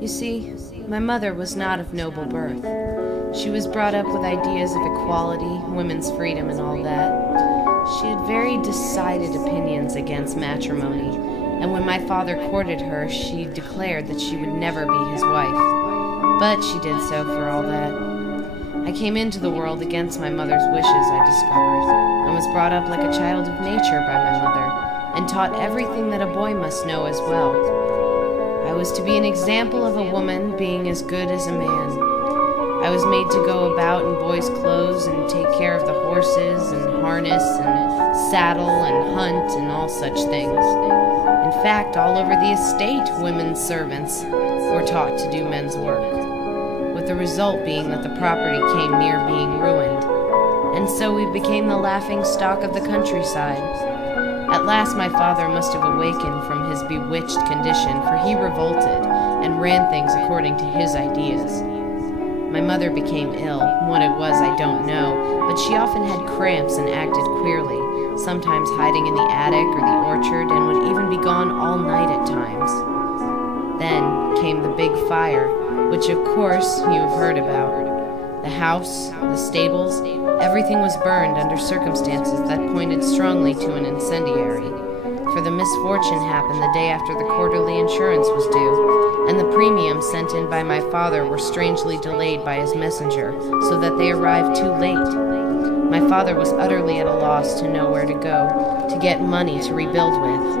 You see, my mother was not of noble birth. She was brought up with ideas of equality, women's freedom, and all that. She had very decided opinions against matrimony, and when my father courted her, she declared that she would never be his wife. But she did so for all that. I came into the world against my mother's wishes, I discovered, and was brought up like a child of nature by my mother, and taught everything that a boy must know as well. I was to be an example of a woman being as good as a man. I was made to go about in boys' clothes and take care of the horses and harness and saddle and hunt and all such things. In fact, all over the estate, women's servants were taught to do men's work, with the result being that the property came near being ruined, and so we became the laughing stock of the countryside. At last my father must have awakened from his bewitched condition, for he revolted and ran things according to his ideas. My mother became ill. What it was I don't know, but she often had cramps and acted queerly, sometimes hiding in the attic or the orchard, and would even be gone all night at times. Then came the big fire, which of course you have heard about. The house, the stables, everything was burned under circumstances that pointed strongly to an incendiary, for the misfortune happened the day after the quarterly insurance was due, and the premiums sent in by my father were strangely delayed by his messenger, so that they arrived too late. My father was utterly at a loss to know where to go to get money to rebuild with.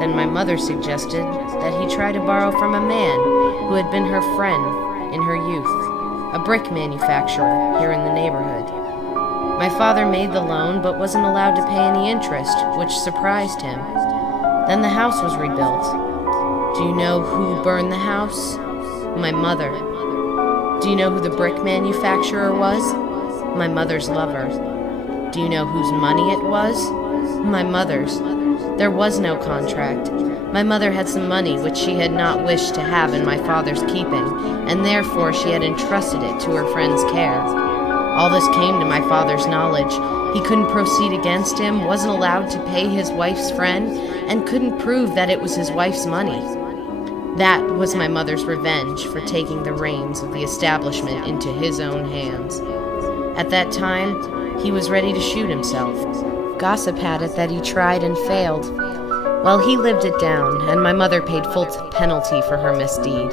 Then my mother suggested that he try to borrow from a man who had been her friend in her youth, a brick manufacturer here in the neighborhood. My father made the loan, but wasn't allowed to pay any interest, which surprised him. Then the house was rebuilt. Do you know who burned the house? My mother. Do you know who the brick manufacturer was? My mother's lover. Do you know whose money it was? My mother's. There was no contract. My mother had some money which she had not wished to have in my father's keeping, and therefore she had entrusted it to her friend's care. All this came to my father's knowledge. He couldn't proceed against him, wasn't allowed to pay his wife's friend, and couldn't prove that it was his wife's money. That was my mother's revenge for taking the reins of the establishment into his own hands. At that time, he was ready to shoot himself. Gossip had it that he tried and failed. Well, he lived it down, and my mother paid full penalty for her misdeed.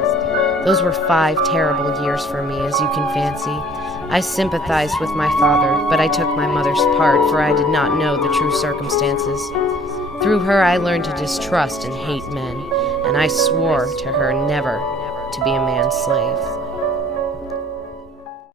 Those were 5 terrible years for me, as you can fancy. I sympathized with my father, but I took my mother's part, for I did not know the true circumstances. Through her I learned to distrust and hate men, and I swore to her never to be a man's slave.